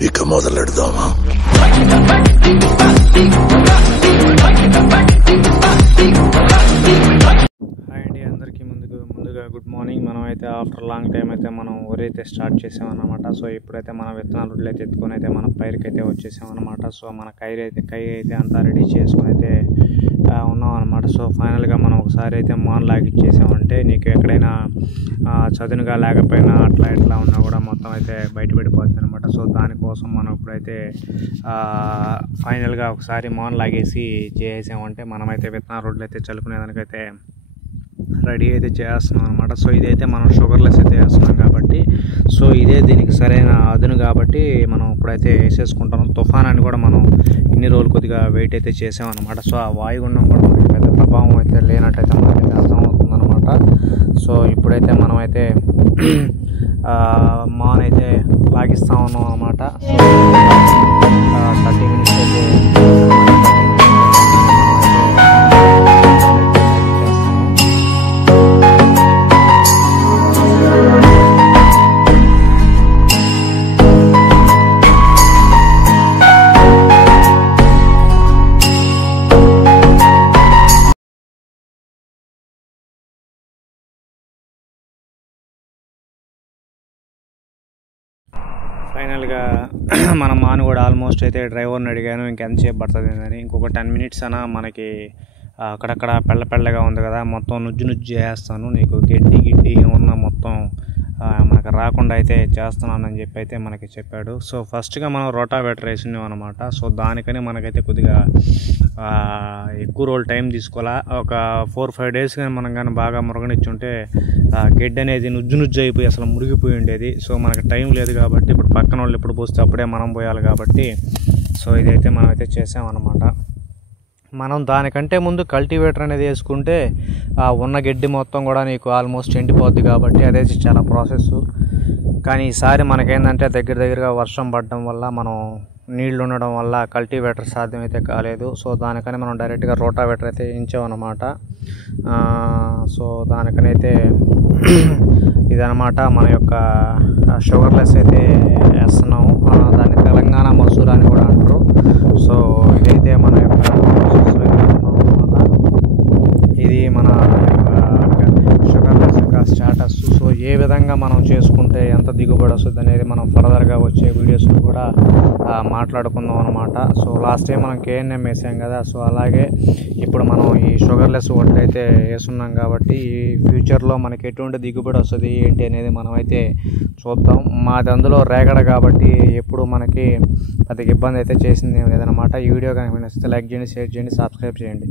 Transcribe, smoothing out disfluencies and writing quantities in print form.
ఇక మొదలెడదామా? హాయ్ అండి, అందరికీ ముందుగా గుడ్ మార్నింగ్. మనం అయితే ఆఫ్టర్ లాంగ్ టైం అయితే మనం వరి అయితే స్టార్ట్ చేసామన్నమాట. సో ఇప్పుడైతే మన విత్తనాలు అయితే ఎత్తుకొని అయితే మన పైరుకి అయితే వచ్చేసామన్నమాట. సో మన కై అయితే అంతా రెడీ చేసుకొని అయితే ఉన్నాం అనమాట. సో ఫైనల్గా మనం ఒకసారి అయితే మాన్ లాగిచ్చేసామంటే నీకు ఎక్కడైనా చదునుగా లేకపోయినా అట్లా ఇట్లా ఉన్నా కూడా మొత్తం అయితే బయటపడిపోతుంది అనమాట. సో దానికోసం మనం ఇప్పుడైతే ఫైనల్గా ఒకసారి మాన్ లాగేసి చేసామంటే మనమైతే విత్తనాల రోడ్లు అయితే చల్లుకునేదానికైతే రెడీ అయితే చేస్తున్నాం అనమాట. సో ఇదైతే మనం షుగర్లెస్ అయితే వేస్తున్నాం కాబట్టి సో ఇదే దీనికి సరైన అదును కాబట్టి మనం ఇప్పుడైతే వేసేసుకుంటాం. తుఫాన్ అని కూడా మనం ఇన్ని రోజులు కొద్దిగా వెయిట్ అయితే చేసామన్నమాట. సో ఆ వాయుగుండం కూడా మనకి పెద్ద ప్రభావం అయితే లేనట్టయితే మనకైతే అర్థమవుతుంది అనమాట. సో ఇప్పుడైతే మనమైతే మాన్ అయితే లాగిస్తూ ఉన్నాం అనమాట. సో 30 మినిట్స్ అయితే ఫైనల్గా మన మాను కూడా ఆల్మోస్ట్ అయితే డ్రైవర్ని అడిగాను ఇంకెంతసేపు పడుతుంది అని. ఇంకొక 10 మినిట్స్ అన్నా మనకి అక్కడక్కడ పెళ్ళగా ఉంది కదా, మొత్తం నుజ్జు చేస్తాను, నీకు గిడ్డి ఉన్న మొత్తం మనకు రాకుండా అయితే చేస్తున్నానని చెప్పి అయితే మనకి చెప్పాడు. సో ఫస్ట్గా మనం రోటావేటర్ వేసినాం అనమాట. సో దానికని మనకైతే కొద్దిగా ఎక్కువ రోజులు టైం తీసుకోవాలా. ఒక 4-5 డేస్ కానీ మనం కానీ బాగా మురగనిచ్చుంటే గడ్డి అనేది నుజ్జు అయిపోయి అసలు మురిగిపోయి ఉండేది. సో మనకు టైం లేదు కాబట్టి ఇప్పుడు పక్కన వాళ్ళు ఎప్పుడు పోస్తే అప్పుడే మనం పోయాలి కాబట్టి సో ఇదైతే మనం అయితే చేసామన్నమాట. మనం దానికంటే ముందు కల్టివేటర్ అనేది వేసుకుంటే ఉన్న గడ్డి మొత్తం కూడా నీకు ఆల్మోస్ట్ ఎండిపోద్ది కాబట్టి అదే చాలా ప్రాసెస్. కానీ ఈసారి మనకేంటంటే దగ్గరగా వర్షం పడడం వల్ల మనం నీళ్లు ఉండడం వల్ల కల్టివేటర్ సాధ్యమైతే కాలేదు. సో దానికని మనం డైరెక్ట్గా రోటావేటర్ అయితే వేయించామన్నమాట. సో దానికనైతే ఇదనమాట మన యొక్క షుగర్లెస్ అయితే వేస్తున్నాము. దాన్ని తెలంగాణ మసూర్ అని కూడా అంటారు. సో ఇదైతే మన యొక్క ఇది మన షుగర్లెస్ యొక్క స్టాటస్. సో ఏ విధంగా మనం చేసుకుంటే ఎంత దిగుబడి వస్తుంది అనేది మనం ఫర్దర్గా వచ్చే వీడియోస్లో కూడా మాట్లాడుకుందాం అనమాట. సో లాస్ట్ టైం మనం KNM వేసాం కదా, సో అలాగే ఇప్పుడు మనం ఈ షుగర్లెస్ వడ్లు అయితే వేస్తున్నాం కాబట్టి ఈ ఫ్యూచర్లో మనకి ఎటువంటి దిగుబడి వస్తుంది ఏంటి అనేది మనం అయితే చూద్దాం. మాది అందులో రేగడ కాబట్టి ఎప్పుడు మనకి పెద్దగా ఇబ్బంది అయితే చేసింది ఏం లేదనమాట. ఈ వీడియో కనుక నచ్చితే లైక్ చేయండి, షేర్ చేయండి, సబ్స్క్రైబ్ చేయండి.